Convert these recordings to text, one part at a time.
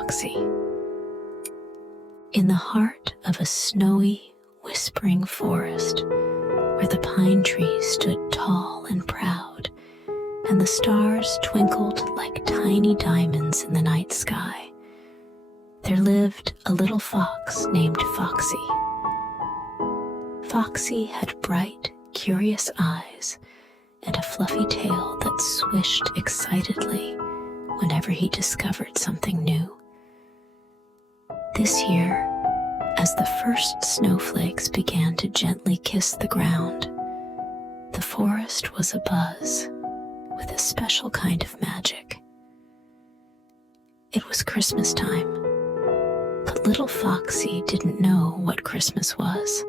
Foxy. In the heart of a snowy, whispering forest, where the pine trees stood tall and proud, and the stars twinkled like tiny diamonds in the night sky, there lived a little fox named Foxy. Foxy had bright, curious eyes and a fluffy tail that swished excitedly whenever he discovered something new. This year, as the first snowflakes began to gently kiss the ground, the forest was abuzz with a special kind of magic. It was Christmas time, but little Foxy didn't know what Christmas was.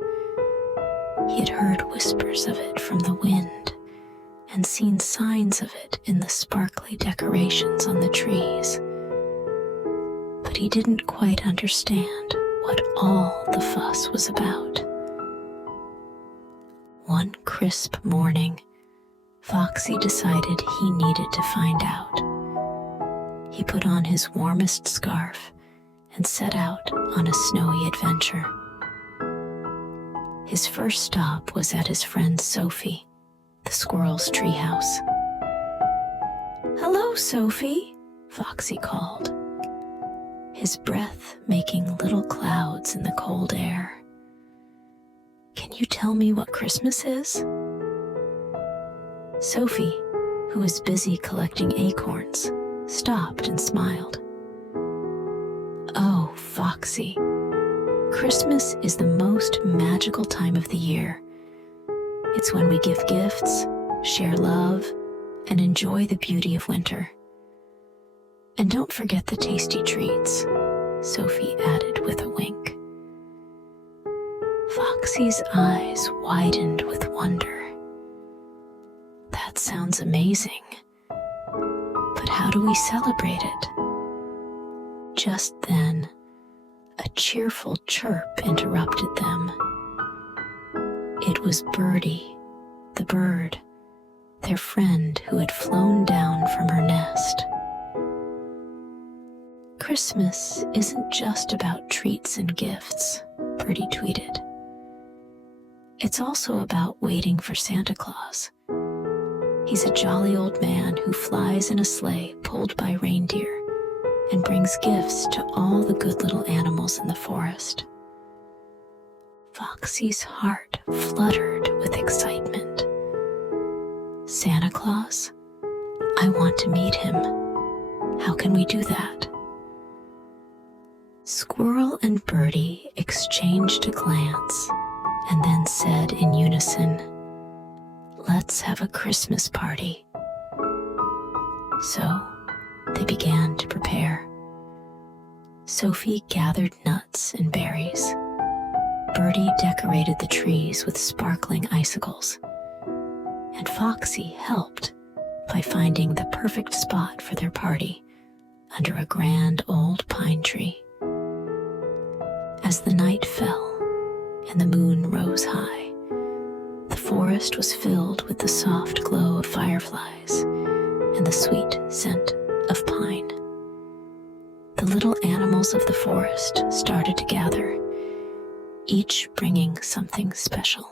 He had heard whispers of it from the wind and seen signs of it in the sparkly decorations on the trees. But he didn't quite understand what all the fuss was about. One crisp morning, Foxy decided he needed to find out. He put on his warmest scarf and set out on a snowy adventure. His first stop was at his friend Sophie, the squirrel's treehouse. "Hello, Sophie," Foxy called, his breath making little clouds in the cold air. "Can you tell me what Christmas is?" Sophie, who was busy collecting acorns, stopped and smiled. "Oh, Foxy, Christmas is the most magical time of the year. It's when we give gifts, share love, and enjoy the beauty of winter. And don't forget the tasty treats," Sophie added with a wink. Foxy's eyes widened with wonder. "That sounds amazing. But how do we celebrate it?" Just then, a cheerful chirp interrupted them. It was Birdie, the bird, their friend who had flown down from her nest. "Christmas isn't just about treats and gifts," Birdie tweeted. "It's also about waiting for Santa Claus. He's a jolly old man who flies in a sleigh pulled by reindeer and brings gifts to all the good little animals in the forest." Foxy's heart fluttered with excitement. "Santa Claus? I want to meet him. How can we do that?" Squirrel and Birdie exchanged a glance and then said in unison, "Let's have a Christmas party." So they began to prepare. Sophie gathered nuts and berries. Birdie decorated the trees with sparkling icicles. And Foxy helped by finding the perfect spot for their party under a grand old pine tree. As the night fell and the moon rose high, the forest was filled with the soft glow of fireflies and the sweet scent of pine. The little animals of the forest started to gather, each bringing something special.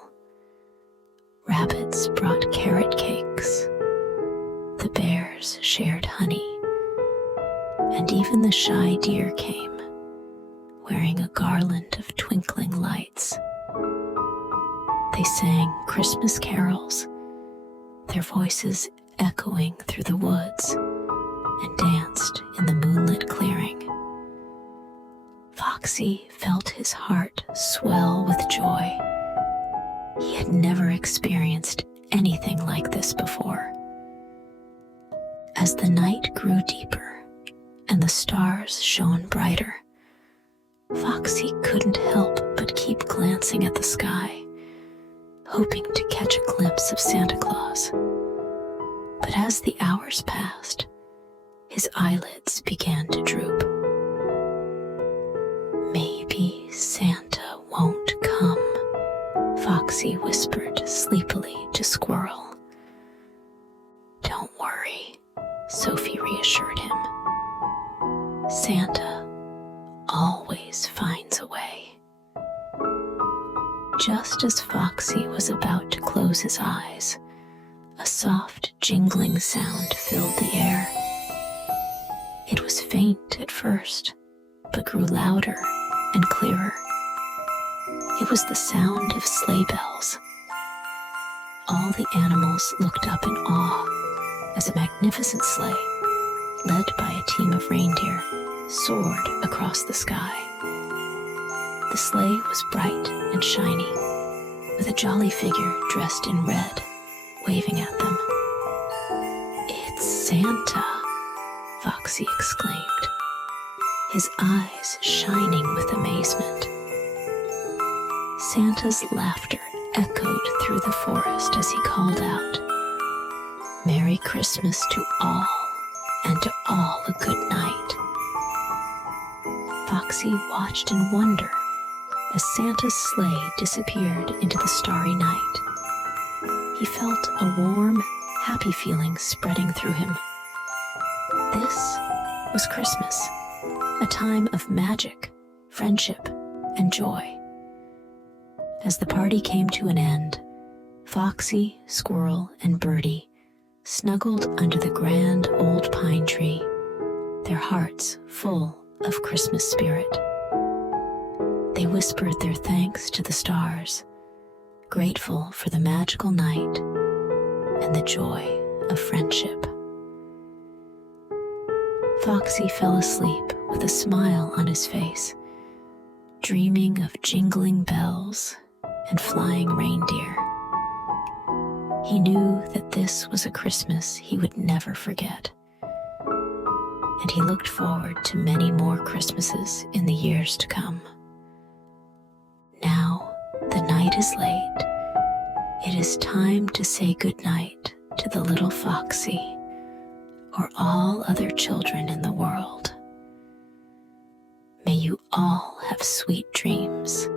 Rabbits brought carrot cakes, the bears shared honey, and even the shy deer came, wearing a garland of twinkling lights. They sang Christmas carols, their voices echoing through the woods, and danced in the moonlit clearing. Foxy felt his heart swell with joy. He had never experienced anything like this before. As the night grew deeper and the stars shone brighter, Foxy couldn't help but keep glancing at the sky, hoping to catch a glimpse of Santa Claus. But as the hours passed, his eyelids began to droop. "Maybe Santa won't come," Foxy whispered sleepily to Squirrel. "Don't worry," Sophie reassured him. "Santa always finds a way. Just as Foxy was about to close his eyes, a soft jingling sound filled the air. It was faint at first, but grew louder and clearer. It was the sound of sleigh bells. All the animals looked up in awe as a magnificent sleigh, led by a team of reindeer, soared across the sky. The sleigh was bright and shiny, with a jolly figure dressed in red, waving at them. "It's Santa!" Foxy exclaimed, his eyes shining with amazement. Santa's laughter echoed through the forest as he called out, "Merry Christmas to all, and to all a good night." Foxy watched in wonder as Santa's sleigh disappeared into the starry night. He felt a warm, happy feeling spreading through him. This was Christmas, a time of magic, friendship, and joy. As the party came to an end, Foxy, Squirrel, and Birdie snuggled under the grand old pine tree, their hearts full of Christmas spirit. They whispered their thanks to the stars, grateful for the magical night and the joy of friendship. Foxy fell asleep with a smile on his face, dreaming of jingling bells and flying reindeer. He knew that this was a Christmas he would never forget, and he looked forward to many more Christmases in the years to come. Now the night is late. It is time to say goodnight to the little Foxy, or all other children in the world. May you all have sweet dreams.